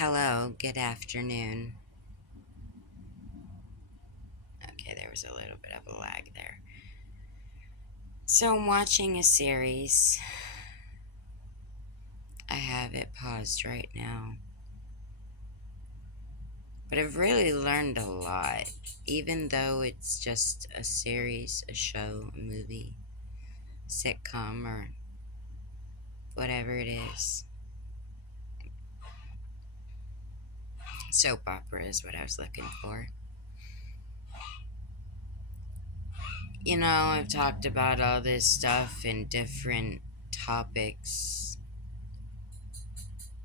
Hello, good afternoon. Okay, there was a little bit of a lag there. So I'm watching a series. I have it paused right now. But I've really learned a lot, even though it's just a series, a show, a movie, sitcom, or whatever it is. Soap opera is what I was looking for. I've talked about all this stuff in different topics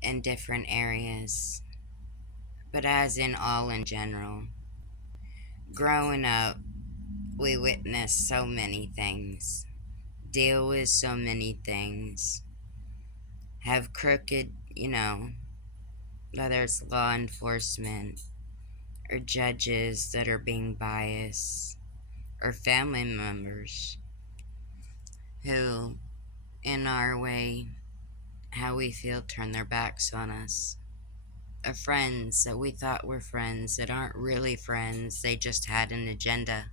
in different areas. But as in all in general, growing up, we witnessed so many things, deal with so many things, have crooked, whether it's law enforcement or judges that are being biased, or family members who, in our way, how we feel, turn their backs on us. Or friends that we thought were friends that aren't really friends, they just had an agenda.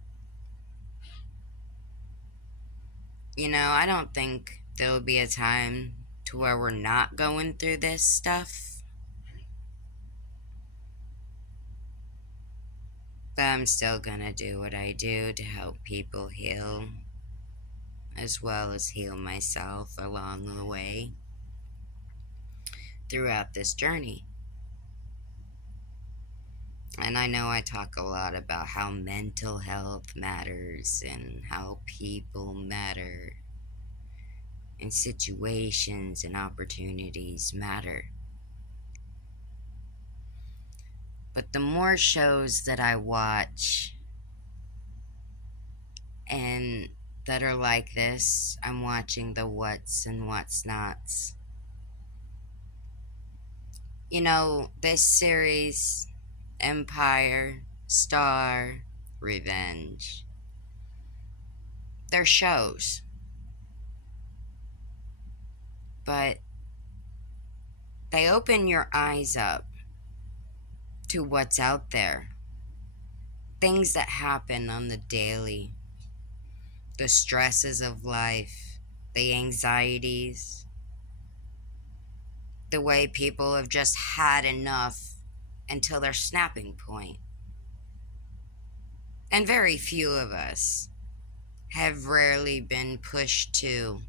I don't think there'll be a time to where we're not going through this stuff. But I'm still gonna do what I do to help people heal, as well as heal myself along the way throughout this journey. And I know I talk a lot about how mental health matters and how people matter and situations and opportunities matter. But the more shows that I watch and that are like this, I'm watching the what's and what's nots. This series, Empire, Star, Revenge, they're shows. But they open your eyes up to what's out there. Things that happen on the daily, the stresses of life, the anxieties, the way people have just had enough until their snapping point. And very few of us have rarely been pushed to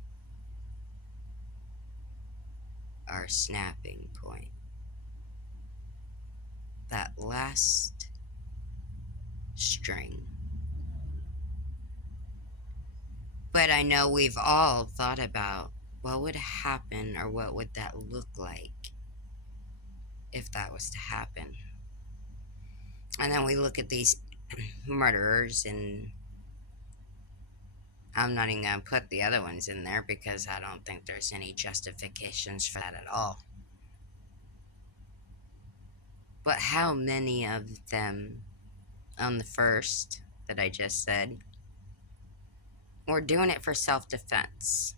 our snapping point. That last string. But I know we've all thought about what would happen or what would that look like if that was to happen. And then we look at these murderers, and I'm not even going to put the other ones in there because I don't think there's any justifications for that at all. But how many of them on the first that I just said were doing it for self-defense?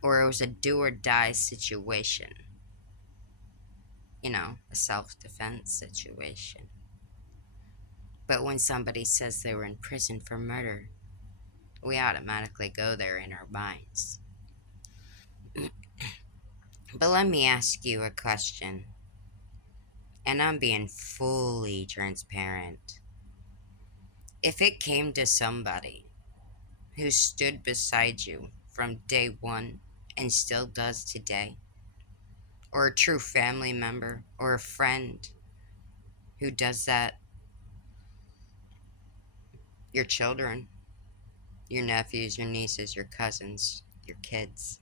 Or it was a do or die situation? A self-defense situation. But when somebody says they were in prison for murder, we automatically go there in our minds. But let me ask you a question. And I'm being fully transparent. If it came to somebody who stood beside you from day one and still does today, or a true family member or a friend who does that, your children, your nephews, your nieces, your cousins, your kids,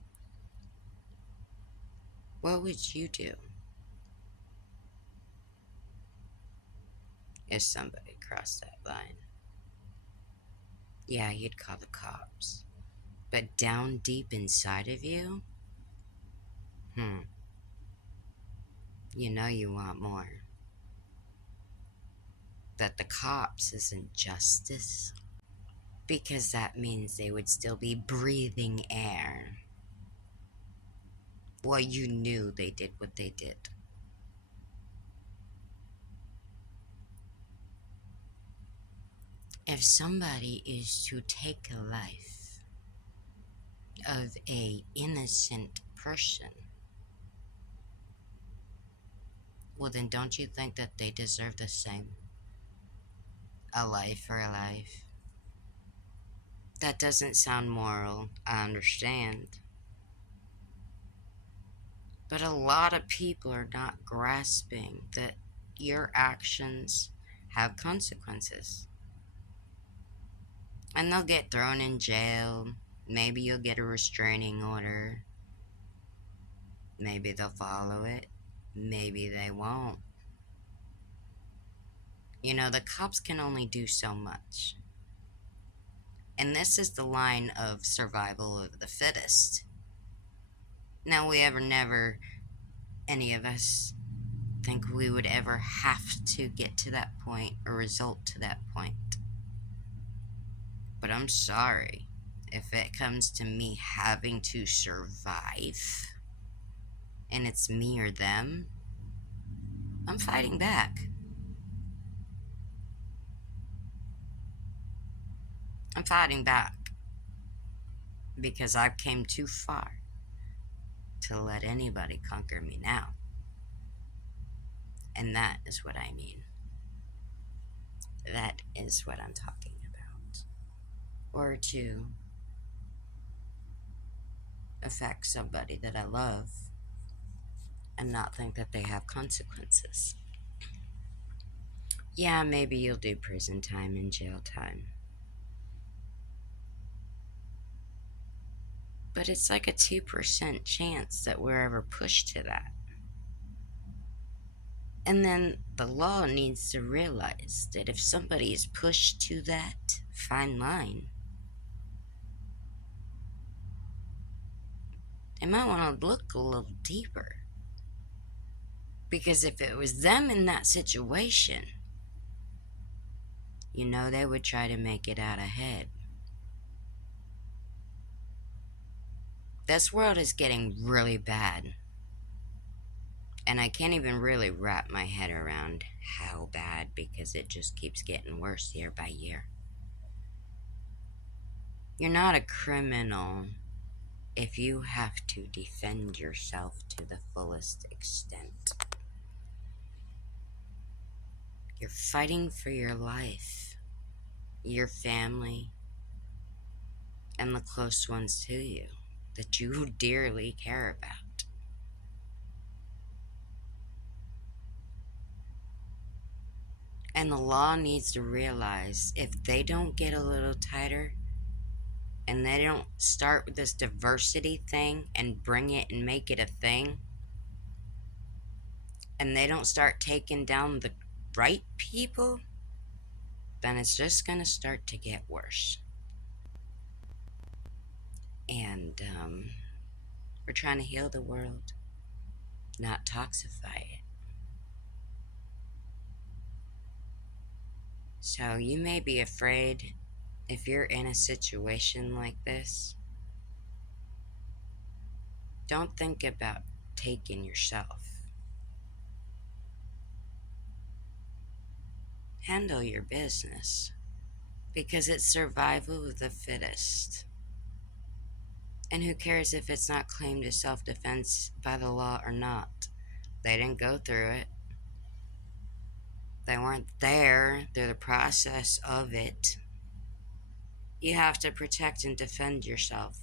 what would you do if somebody crossed that line? Yeah, you'd call the cops. But down deep inside of you, you want more. That the cops isn't justice. Because that means they would still be breathing air. Well, you knew they did what they did. if somebody is to take a life of a innocent person, well then don't you think that they deserve the same? A life for a life. That doesn't sound moral, I understand. But a lot of people are not grasping that your actions have consequences. And they'll get thrown in jail. Maybe you'll get a restraining order. Maybe they'll follow it. Maybe they won't. You know, the cops can only do so much. And this is the line of survival of the fittest. Now, we ever never, any of us, think we would ever have to get to that point or result to that point. But I'm sorry, if it comes to me having to survive and it's me or them, I'm fighting back. I'm fighting back because I've came too far to let anybody conquer me now. And that is what I mean. That is what I'm talking about. Or to affect somebody that I love and not think that they have consequences. Yeah, maybe you'll do prison time and jail time. But it's like a 2% chance that we're ever pushed to that. And then the law needs to realize that if somebody is pushed to that fine line, they might want to look a little deeper. Because if it was them in that situation, you know they would try to make it out ahead. This world is getting really bad. And I can't even really wrap my head around how bad because it just keeps getting worse year by year. You're not a criminal if you have to defend yourself to the fullest extent. You're fighting for your life, your family, and the close ones to you that you dearly care about. And the law needs to realize if they don't get a little tighter and they don't start with this diversity thing and bring it and make it a thing, and they don't start taking down the right people, then it's just going to start to get worse. And we're trying to heal the world, not toxify it. So you may be afraid if you're in a situation like this. Don't think about taking yourself. Handle your business because it's survival of the fittest. And who cares if it's not claimed as self-defense by the law or not? They didn't go through it. They weren't there through the process of it. You have to protect and defend yourself,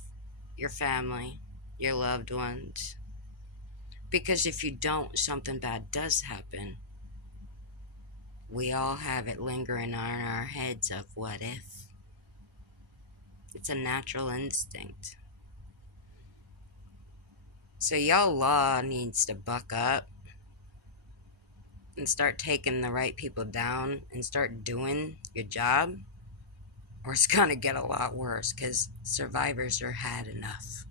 your family, your loved ones. Because if you don't, something bad does happen. We all have it lingering on our heads of what if. It's a natural instinct. So y'all law needs to buck up and start taking the right people down and start doing your job, or it's gonna get a lot worse because survivors are had enough.